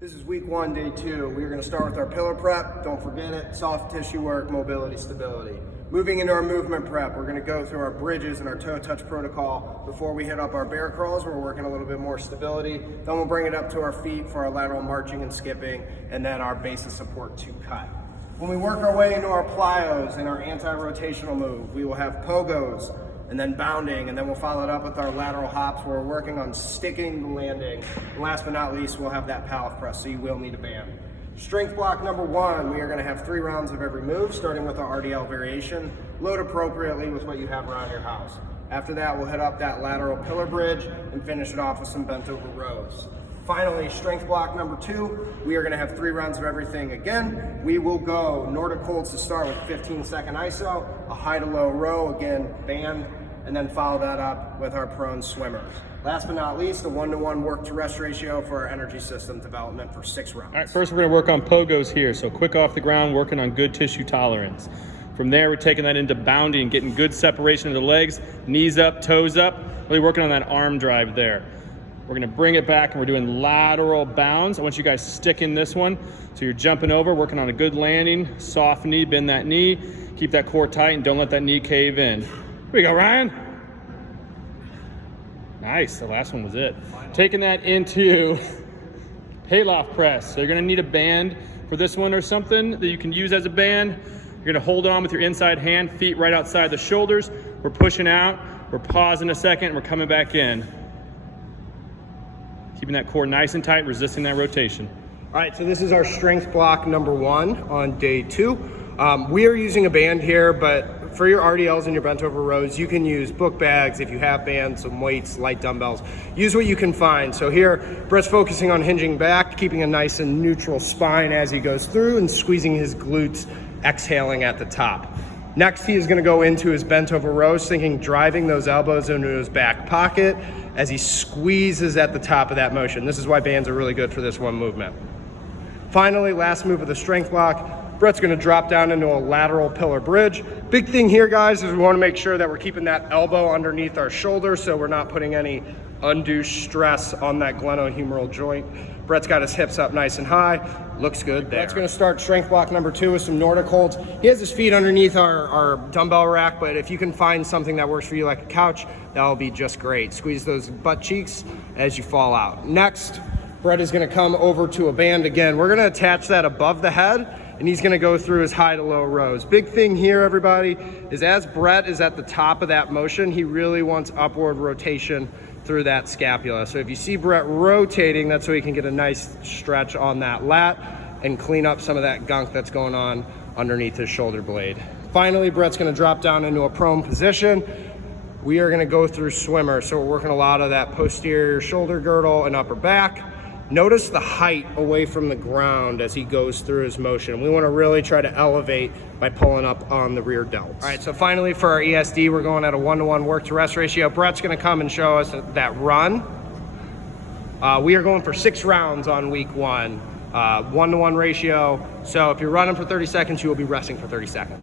This is week 1, day 2. We're going to start with our pillar prep. Don't forget it. Soft tissue work, mobility, stability. Moving into our movement prep, we're going to go through our bridges and our toe touch protocol. Before we hit up our bear crawls, we're working a little bit more stability. Then we'll bring it up to our feet for our lateral marching and skipping, and then our base of support 2 cut. When we work our way into our plyos and our anti-rotational move, we will have pogos, and then bounding, and then we'll follow it up with our lateral hops where we're working on sticking the landing. And last but not least, we'll have that Pallof Press, so you will need a band. Strength block number 1, we are gonna have 3 rounds of every move, starting with our RDL variation. Load appropriately with what you have around your house. After that, we'll hit up that lateral pillar bridge and finish it off with some bent over rows. Finally, strength block number 2, we are gonna have 3 rounds of everything again. We will go Nordic holds to start with 15-second iso, a high to low row, again, band, and then follow that up with our prone swimmers. Last but not least, a 1-to-1 work to rest ratio for our energy system development for 6 rounds. All right, first we're gonna work on pogos here. So quick off the ground, working on good tissue tolerance. From there, we're taking that into bounding, getting good separation of the legs, knees up, toes up, really working on that arm drive there. We're gonna bring it back and we're doing lateral bounds. I want you guys stick in this one. So you're jumping over, working on a good landing, soft knee, bend that knee, keep that core tight and don't let that knee cave in. Here we go, Ryan. Nice, the last one was it. Taking that into Pallof Press. So you're gonna need a band for this one or something that you can use as a band. You're gonna hold it on with your inside hand, feet right outside the shoulders. We're pushing out, we're pausing a second, and we're coming back in. Keeping that core nice and tight, resisting that rotation. All right, so this is our strength block number 1 on day 2. We are using a band here, but for your RDLs and your bent over rows, you can use book bags if you have bands, some weights, light dumbbells. Use what you can find. So here, Brett's focusing on hinging back, keeping a nice and neutral spine as he goes through and squeezing his glutes, exhaling at the top. Next, he is gonna go into his bent over rows, thinking driving those elbows into his back pocket as he squeezes at the top of that motion. This is why bands are really good for this one movement. Finally, last move of the strength block, Brett's gonna drop down into a lateral pillar bridge. Big thing here, guys, is we wanna make sure that we're keeping that elbow underneath our shoulder so we're not putting any undue stress on that glenohumeral joint. Brett's got his hips up nice and high. Looks good there. Brett's gonna start strength block number 2 with some Nordic holds. He has his feet underneath our dumbbell rack, but if you can find something that works for you like a couch, that'll be just great. Squeeze those butt cheeks as you fall out. Next, Brett is gonna come over to a band again. We're gonna attach that above the head, and he's gonna go through his high to low rows. Big thing here, everybody, is as Brett is at the top of that motion, he really wants upward rotation through that scapula. So if you see Brett rotating, that's so he can get a nice stretch on that lat and clean up some of that gunk that's going on underneath his shoulder blade. Finally, Brett's gonna drop down into a prone position. We are gonna go through swimmer. So we're working a lot of that posterior shoulder girdle and upper back. Notice the height away from the ground as he goes through his motion. We want to really try to elevate by pulling up on the rear delts. All right, so finally for our ESD, we're going at a 1-to-1 work to rest ratio. Brett's going to come and show us that run. We are going for 6 rounds on week 1, 1-to-1 ratio. So if you're running for 30 seconds, you will be resting for 30 seconds.